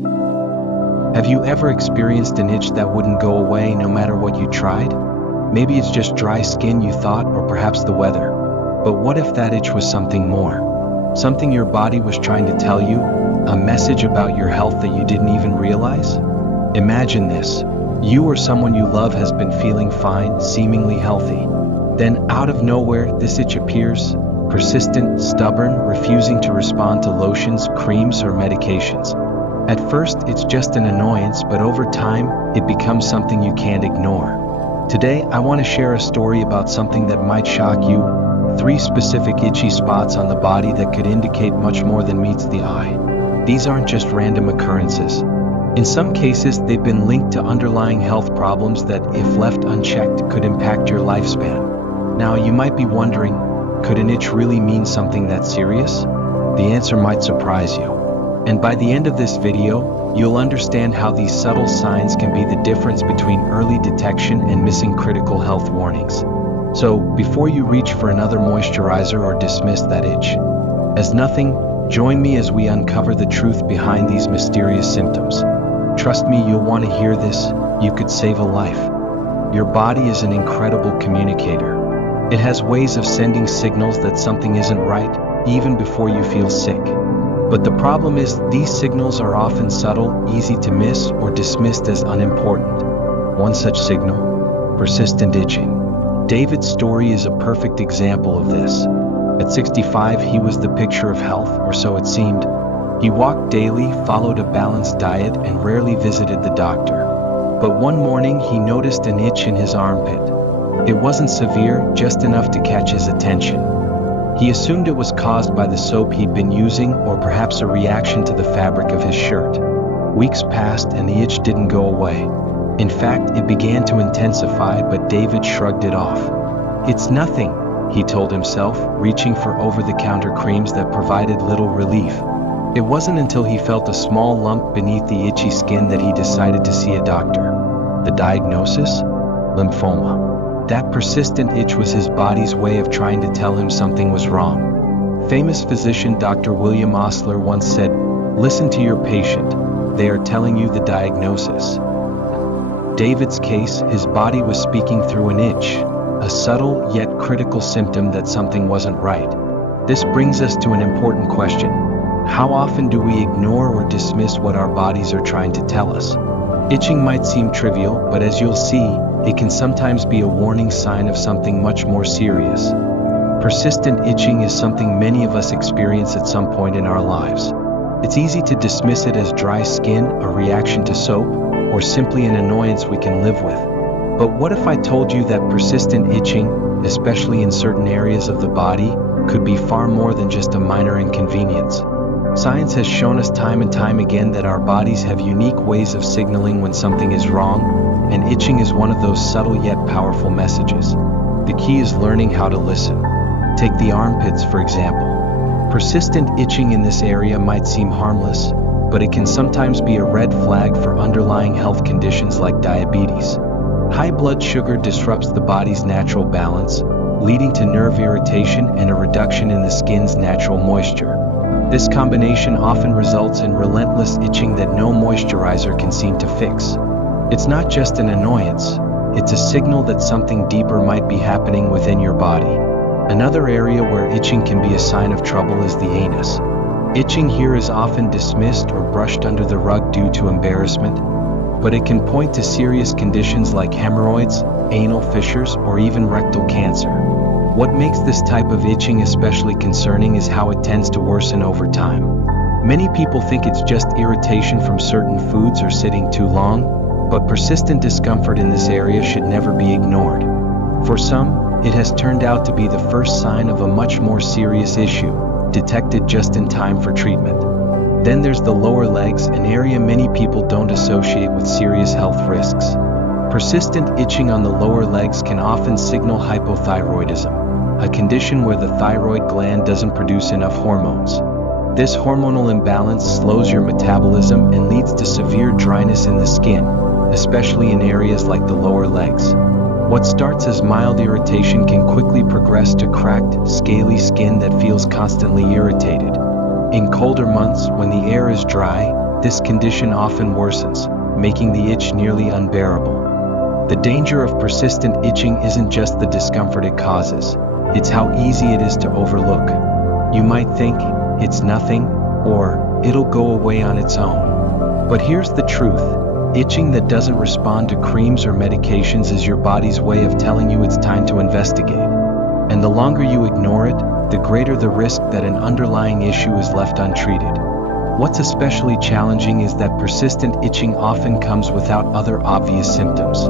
Have you ever experienced an itch that wouldn't go away no matter what you tried? Maybe it's just dry skin you thought, or perhaps the weather. But what if that itch was something more? Something your body was trying to tell you? A message about your health that you didn't even realize? Imagine this. You or someone you love has been feeling fine, seemingly healthy. Then, out of nowhere, this itch appears. Persistent, stubborn, refusing to respond to lotions, creams, or medications. At first, it's just an annoyance, but over time, it becomes something you can't ignore. Today, I want to share a story about something that might shock you. 3 specific itchy spots on the body that could indicate much more than meets the eye. These aren't just random occurrences. In some cases, they've been linked to underlying health problems that, if left unchecked, could impact your lifespan. Now, you might be wondering, could an itch really mean something that serious? The answer might surprise you. And by the end of this video, you'll understand how these subtle signs can be the difference between early detection and missing critical health warnings. So, before you reach for another moisturizer or dismiss that itch, as nothing, join me as we uncover the truth behind these mysterious symptoms. Trust me, you'll want to hear this. You could save a life. Your body is an incredible communicator. It has ways of sending signals that something isn't right, even before you feel sick. But the problem is, these signals are often subtle, easy to miss, or dismissed as unimportant. One such signal: persistent itching. David's story is a perfect example of this. At 65, he was the picture of health, or so it seemed. He walked daily, followed a balanced diet, and rarely visited the doctor. But one morning, he noticed an itch in his armpit. It wasn't severe, just enough to catch his attention. He assumed it was caused by the soap he'd been using, or perhaps a reaction to the fabric of his shirt. Weeks passed and the itch didn't go away. In fact, it began to intensify, but David shrugged it off. "It's nothing," he told himself, reaching for over-the-counter creams that provided little relief. It wasn't until he felt a small lump beneath the itchy skin that he decided to see a doctor. The diagnosis? Lymphoma. That persistent itch was his body's way of trying to tell him something was wrong. Famous physician Dr. William Osler once said, "Listen to your patient. They are telling you the diagnosis." David's case, his body was speaking through an itch, a subtle yet critical symptom that something wasn't right. This brings us to an important question. How often do we ignore or dismiss what our bodies are trying to tell us? Itching might seem trivial, but as you'll see, it can sometimes be a warning sign of something much more serious. Persistent itching is something many of us experience at some point in our lives. It's easy to dismiss it as dry skin, a reaction to soap, or simply an annoyance we can live with. But what if I told you that persistent itching, especially in certain areas of the body, could be far more than just a minor inconvenience? Science has shown us time and time again that our bodies have unique ways of signaling when something is wrong, and itching is one of those subtle yet powerful messages. The key is learning how to listen. Take the armpits, for example. Persistent itching in this area might seem harmless, but it can sometimes be a red flag for underlying health conditions like diabetes. High blood sugar disrupts the body's natural balance, leading to nerve irritation and a reduction in the skin's natural moisture. This combination often results in relentless itching that no moisturizer can seem to fix. It's not just an annoyance, it's a signal that something deeper might be happening within your body. Another area where itching can be a sign of trouble is the anus. Itching here is often dismissed or brushed under the rug due to embarrassment, but it can point to serious conditions like hemorrhoids, anal fissures, or even rectal cancer. What makes this type of itching especially concerning is how it tends to worsen over time. Many people think it's just irritation from certain foods or sitting too long, but persistent discomfort in this area should never be ignored. For some, it has turned out to be the first sign of a much more serious issue, detected just in time for treatment. Then there's the lower legs, an area many people don't associate with serious health risks. Persistent itching on the lower legs can often signal hypothyroidism, a condition where the thyroid gland doesn't produce enough hormones. This hormonal imbalance slows your metabolism and leads to severe dryness in the skin, especially in areas like the lower legs. What starts as mild irritation can quickly progress to cracked, scaly skin that feels constantly irritated. In colder months, when the air is dry, this condition often worsens, making the itch nearly unbearable. The danger of persistent itching isn't just the discomfort it causes, it's how easy it is to overlook. You might think, it's nothing, or it'll go away on its own. But here's the truth. Itching that doesn't respond to creams or medications is your body's way of telling you it's time to investigate. And the longer you ignore it, the greater the risk that an underlying issue is left untreated. What's especially challenging is that persistent itching often comes without other obvious symptoms.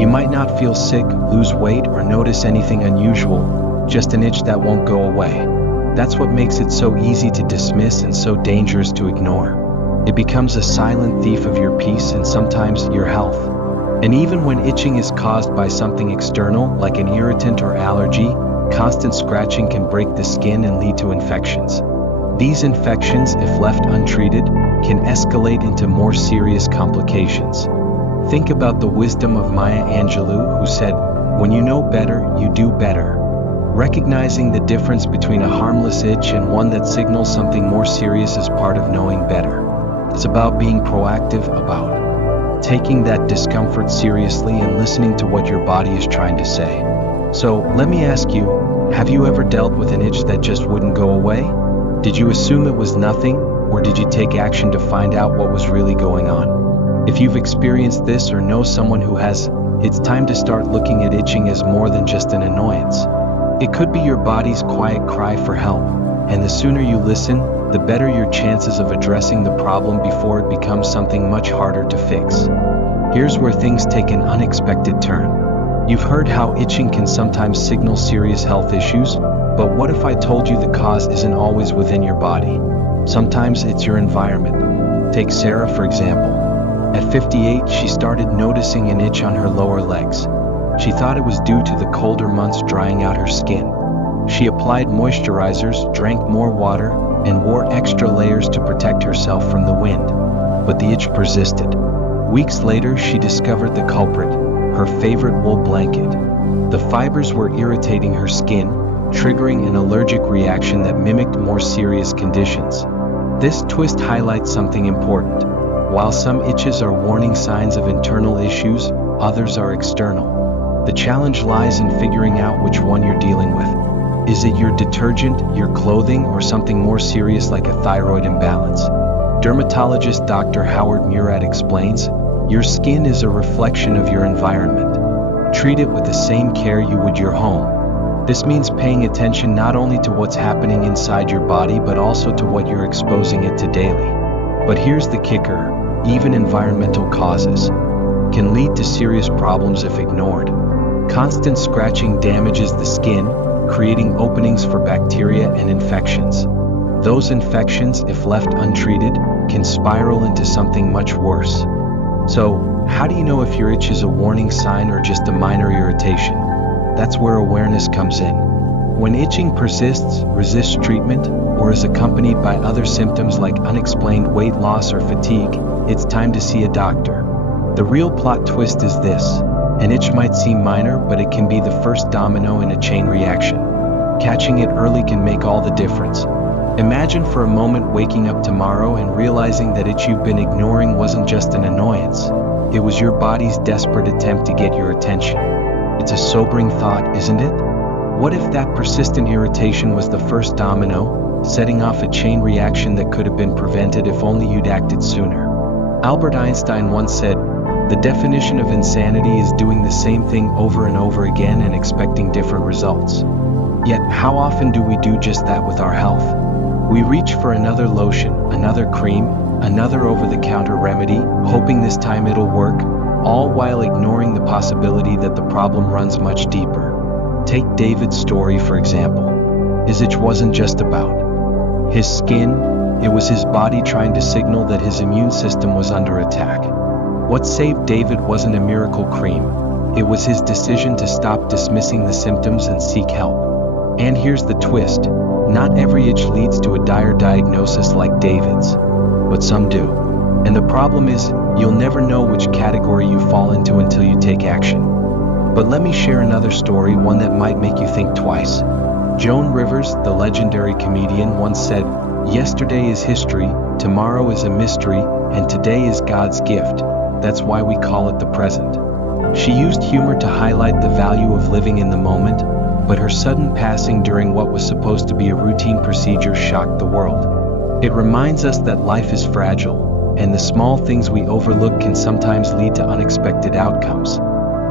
You might not feel sick, lose weight, or notice anything unusual, just an itch that won't go away. That's what makes it so easy to dismiss and so dangerous to ignore. It becomes a silent thief of your peace and sometimes your health. And even when itching is caused by something external, like an irritant or allergy, constant scratching can break the skin and lead to infections. These infections, if left untreated, can escalate into more serious complications. Think about the wisdom of Maya Angelou, who said, "When you know better, you do better." Recognizing the difference between a harmless itch and one that signals something more serious is part of knowing better. It's about being proactive, about taking that discomfort seriously and listening to what your body is trying to say. So, let me ask you, have you ever dealt with an itch that just wouldn't go away? Did you assume it was nothing, or did you take action to find out what was really going on? If you've experienced this or know someone who has, it's time to start looking at itching as more than just an annoyance. It could be your body's quiet cry for help, and the sooner you listen, the better your chances of addressing the problem before it becomes something much harder to fix. Here's where things take an unexpected turn. You've heard how itching can sometimes signal serious health issues, but what if I told you the cause isn't always within your body? Sometimes it's your environment. Take Sarah, for example. At 58, she started noticing an itch on her lower legs. She thought it was due to the colder months drying out her skin. She applied moisturizers, drank more water, and wore extra layers to protect herself from the wind. But the itch persisted. Weeks later, she discovered the culprit, her favorite wool blanket. The fibers were irritating her skin, triggering an allergic reaction that mimicked more serious conditions. This twist highlights something important. While some itches are warning signs of internal issues, others are external. The challenge lies in figuring out which one you're dealing with. Is it your detergent, your clothing, or something more serious like a thyroid imbalance? Dermatologist Dr. Howard Murad explains, your skin is a reflection of your environment. Treat it with the same care you would your home. This means paying attention not only to what's happening inside your body but also to what you're exposing it to daily. But here's the kicker, even environmental causes can lead to serious problems if ignored. Constant scratching damages the skin, creating openings for bacteria and infections. Those infections, if left untreated, can spiral into something much worse. So, how do you know if your itch is a warning sign or just a minor irritation? That's where awareness comes in. When itching persists, resists treatment, or is accompanied by other symptoms like unexplained weight loss or fatigue, it's time to see a doctor. The real plot twist is this. An itch might seem minor, but it can be the first domino in a chain reaction. Catching it early can make all the difference. Imagine for a moment waking up tomorrow and realizing that itch you've been ignoring wasn't just an annoyance. It was your body's desperate attempt to get your attention. It's a sobering thought, isn't it? What if that persistent irritation was the first domino, setting off a chain reaction that could have been prevented if only you'd acted sooner? Albert Einstein once said, "The definition of insanity is doing the same thing over and over again and expecting different results." Yet, how often do we do just that with our health? We reach for another lotion, another cream, another over-the-counter remedy, hoping this time it'll work, all while ignoring the possibility that the problem runs much deeper. Take David's story, for example. His itch wasn't just about his skin, it was his body trying to signal that his immune system was under attack. What saved David wasn't a miracle cream. It was his decision to stop dismissing the symptoms and seek help. And here's the twist. Not every itch leads to a dire diagnosis like David's, but some do. And the problem is, you'll never know which category you fall into until you take action. But let me share another story, one that might make you think twice. Joan Rivers, the legendary comedian, once said, "Yesterday is history, tomorrow is a mystery, and today is God's gift. That's why we call it the present. She used humor to highlight the value of living in the moment, but her sudden passing during what was supposed to be a routine procedure shocked the world. It reminds us that life is fragile, and the small things we overlook can sometimes lead to unexpected outcomes.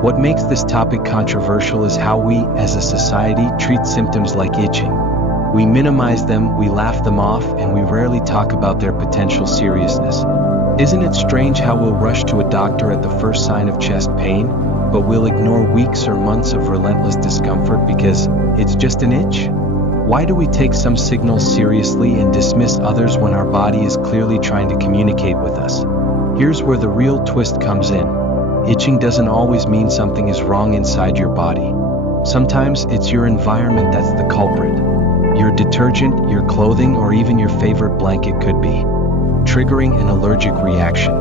What makes this topic controversial is how we, as a society, treat symptoms like itching. We minimize them, we laugh them off, and we rarely talk about their potential seriousness. Isn't it strange how we'll rush to a doctor at the first sign of chest pain, but we'll ignore weeks or months of relentless discomfort because it's just an itch? Why do we take some signals seriously and dismiss others when our body is clearly trying to communicate with us? Here's where the real twist comes in. Itching doesn't always mean something is wrong inside your body. Sometimes it's your environment that's the culprit. Your detergent, your clothing, or even your favorite blanket could be triggering an allergic reaction.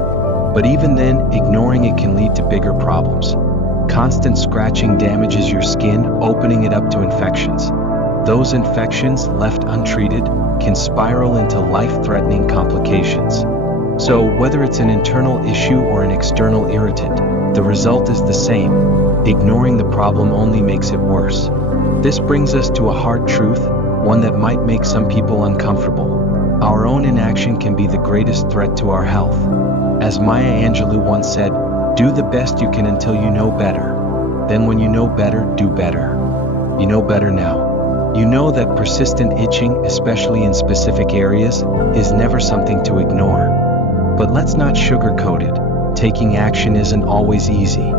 But even then, ignoring it can lead to bigger problems. Constant scratching damages your skin, opening it up to infections. Those infections, left untreated, can spiral into life-threatening complications. So, whether it's an internal issue or an external irritant, the result is the same. Ignoring the problem only makes it worse. This brings us to a hard truth, one that might make some people uncomfortable. Our own inaction can be the greatest threat to our health. As Maya Angelou once said, "Do the best you can until you know better. Then when you know better, do better." You know better now. You know that persistent itching, especially in specific areas, is never something to ignore. But let's not sugarcoat it. Taking action isn't always easy.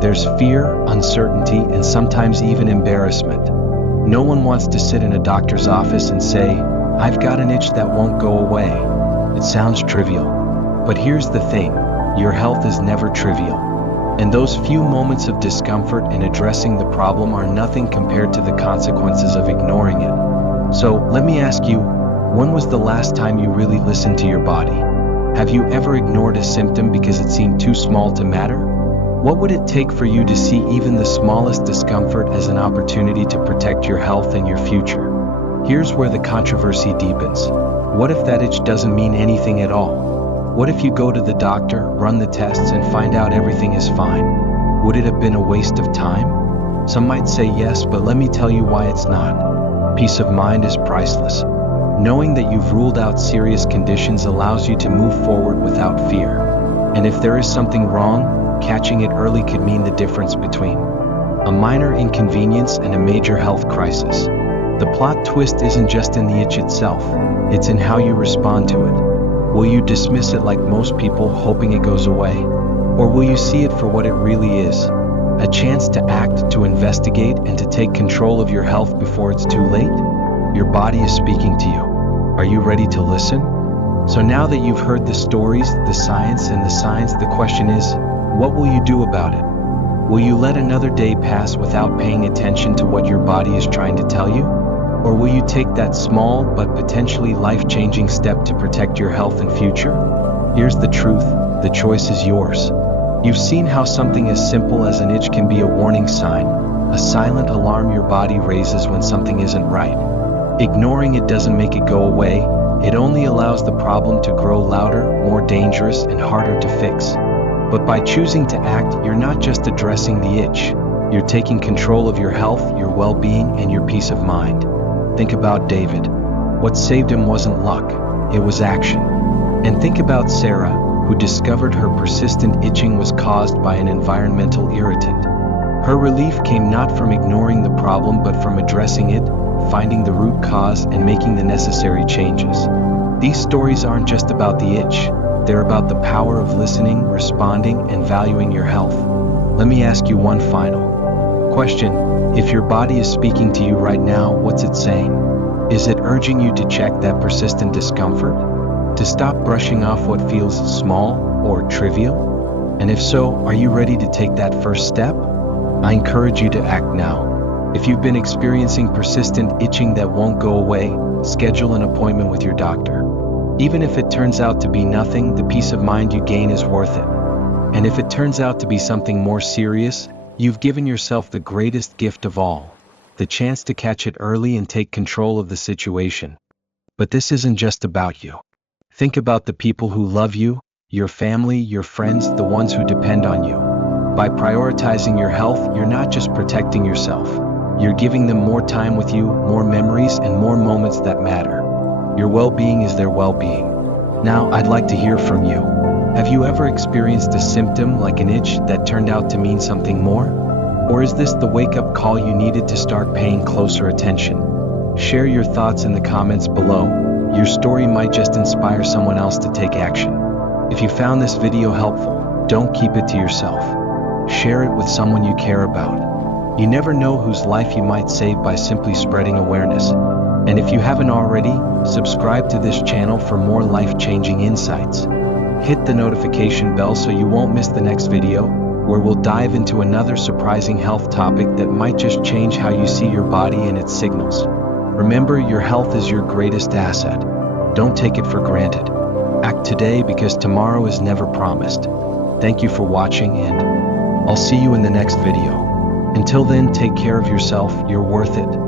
There's fear, uncertainty, and sometimes even embarrassment. No one wants to sit in a doctor's office and say, "I've got an itch that won't go away." It sounds trivial. But here's the thing, your health is never trivial. And those few moments of discomfort in addressing the problem are nothing compared to the consequences of ignoring it. So, let me ask you, when was the last time you really listened to your body? Have you ever ignored a symptom because it seemed too small to matter? What would it take for you to see even the smallest discomfort as an opportunity to protect your health and your future? Here's where the controversy deepens. What if that itch doesn't mean anything at all? What if you go to the doctor, run the tests, and find out everything is fine? Would it have been a waste of time? Some might say yes, but let me tell you why it's not. Peace of mind is priceless. Knowing that you've ruled out serious conditions allows you to move forward without fear. And if there is something wrong, catching it early could mean the difference between a minor inconvenience and a major health crisis. The plot twist isn't just in the itch itself, it's in how you respond to it. Will you dismiss it like most people, hoping it goes away? Or will you see it for what it really is? A chance to act, to investigate, and to take control of your health before it's too late? Your body is speaking to you. Are you ready to listen? So now that you've heard the stories, the science, and the signs, the question is, what will you do about it? Will you let another day pass without paying attention to what your body is trying to tell you? Or will you take that small but potentially life-changing step to protect your health and future? Here's the truth, the choice is yours. You've seen how something as simple as an itch can be a warning sign, a silent alarm your body raises when something isn't right. Ignoring it doesn't make it go away, it only allows the problem to grow louder, more dangerous, and harder to fix. But by choosing to act, you're not just addressing the itch, you're taking control of your health, your well-being, and your peace of mind. Think about David. What saved him wasn't luck, it was action. And think about Sarah, who discovered her persistent itching was caused by an environmental irritant. Her relief came not from ignoring the problem but from addressing it, finding the root cause, and making the necessary changes. These stories aren't just about the itch, they're about the power of listening, responding, and valuing your health. Let me ask you one final question. If your body is speaking to you right now, what's it saying? Is it urging you to check that persistent discomfort? To stop brushing off what feels small or trivial? And if so, are you ready to take that first step? I encourage you to act now. If you've been experiencing persistent itching that won't go away, schedule an appointment with your doctor. Even if it turns out to be nothing, the peace of mind you gain is worth it. And if it turns out to be something more serious, you've given yourself the greatest gift of all, the chance to catch it early and take control of the situation. But this isn't just about you. Think about the people who love you, your family, your friends, the ones who depend on you. By prioritizing your health, you're not just protecting yourself. You're giving them more time with you, more memories, and more moments that matter. Your well-being is their well-being. Now, I'd like to hear from you. Have you ever experienced a symptom like an itch that turned out to mean something more? Or is this the wake-up call you needed to start paying closer attention? Share your thoughts in the comments below. Your story might just inspire someone else to take action. If you found this video helpful, don't keep it to yourself. Share it with someone you care about. You never know whose life you might save by simply spreading awareness. And if you haven't already, subscribe to this channel for more life-changing insights. Hit the notification bell so you won't miss the next video, where we'll dive into another surprising health topic that might just change how you see your body and its signals. Remember, your health is your greatest asset. Don't take it for granted. Act today because tomorrow is never promised. Thank you for watching, and I'll see you in the next video. Until then, take care of yourself, you're worth it.